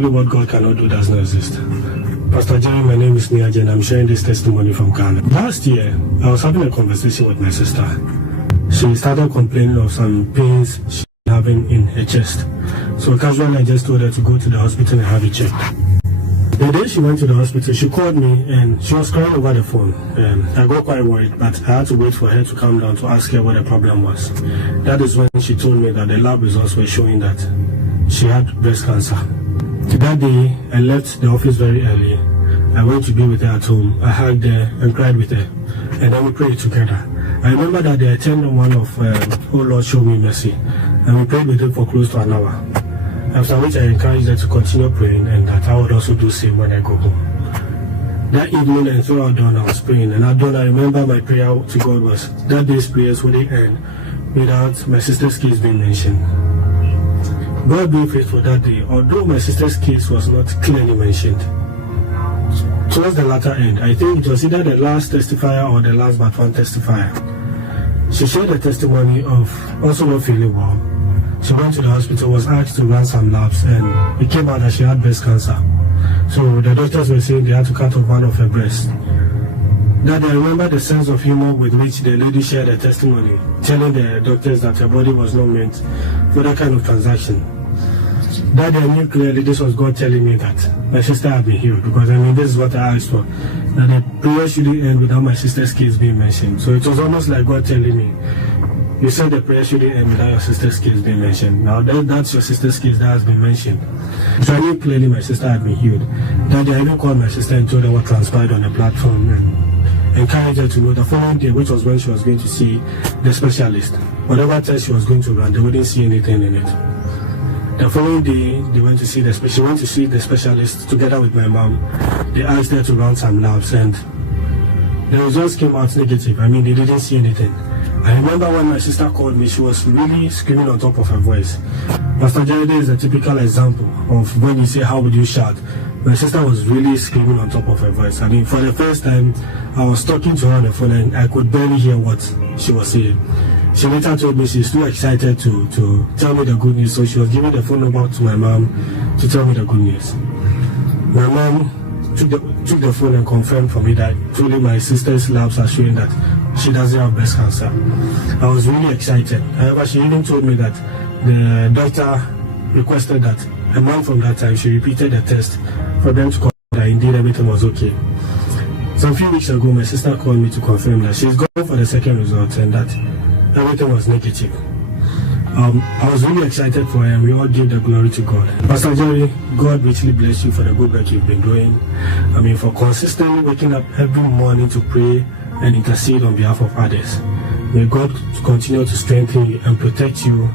Only what God cannot do does not exist. Pastor Jerry, my name is Niaja, and I'm sharing this testimony from Ghana. Last year, I was having a conversation with my sister. She started complaining of some pains she's having in her chest. So casually, I just told her to go to the hospital and have it checked. The day she went to the hospital, she called me and she was crying over the phone. I got quite worried, but I had to wait for her to calm down to ask her what the problem was. That is when she told me that the lab results were showing that she had breast cancer. That day, I left the office very early. I went to be with her at home. I hugged her and cried with her, and then we prayed together. I remember that they attended one of Oh Lord Show Me Mercy, and we prayed with her for close to an hour. After which I encouraged her to continue praying, and that I would also do the same when I go home. That evening and throughout dawn I was praying, and at dawn I remember my prayer to God was that day's prayers wouldn't end without my sister's case being mentioned. God being faithful that day, although my sister's case was not clearly mentioned. Towards the latter end, I think it was either the last testifier or the last but one testifier. She shared a testimony of also not feeling well. She went to the hospital, was asked to run some labs, and it came out that she had breast cancer. So the doctors were saying they had to cut off one of her breasts. That I remember the sense of humor with which the lady shared her testimony, telling the doctors that her body was not meant for that kind of transaction. That I knew clearly this was God telling me that my sister had been healed, because this is what I asked for, that the prayer shouldn't end without my sister's case being mentioned. So it was almost like God telling me, you said the prayer shouldn't end without your sister's case being mentioned. Now that's your sister's case that has been mentioned. So I knew clearly my sister had been healed. That day I even called my sister and told her what transpired on the platform, and encouraged her to know the following day, which was when she was going to see the specialist, whatever test she was going to run, they wouldn't see anything in it. The following day, she went to see the specialist together with my mom. They asked her to run some labs, and the results came out negative. They didn't see anything. I remember when my sister called me, she was really screaming on top of her voice. Pastor Jerry is a typical example of when you say, how would you shout? My sister was really screaming on top of her voice. For the first time, I was talking to her on the phone and I could barely hear what she was saying. She later told me she's too excited to tell me the good news, so she was giving the phone number to my mom to tell me the good news. My mom took the phone and confirmed for me that truly my sister's labs are showing that she doesn't have breast cancer. I was really excited. However, she even told me that the doctor requested that a month from that time she repeated the test for them to confirm that indeed everything was okay. Some few weeks ago, my sister called me to confirm that she's gone for the second result and that everything was negative. I was really excited for her, and we all give the glory to God. Pastor Jerry, God richly bless you for the good work you've been doing. For consistently waking up every morning to pray and intercede on behalf of others. May God continue to strengthen you and protect you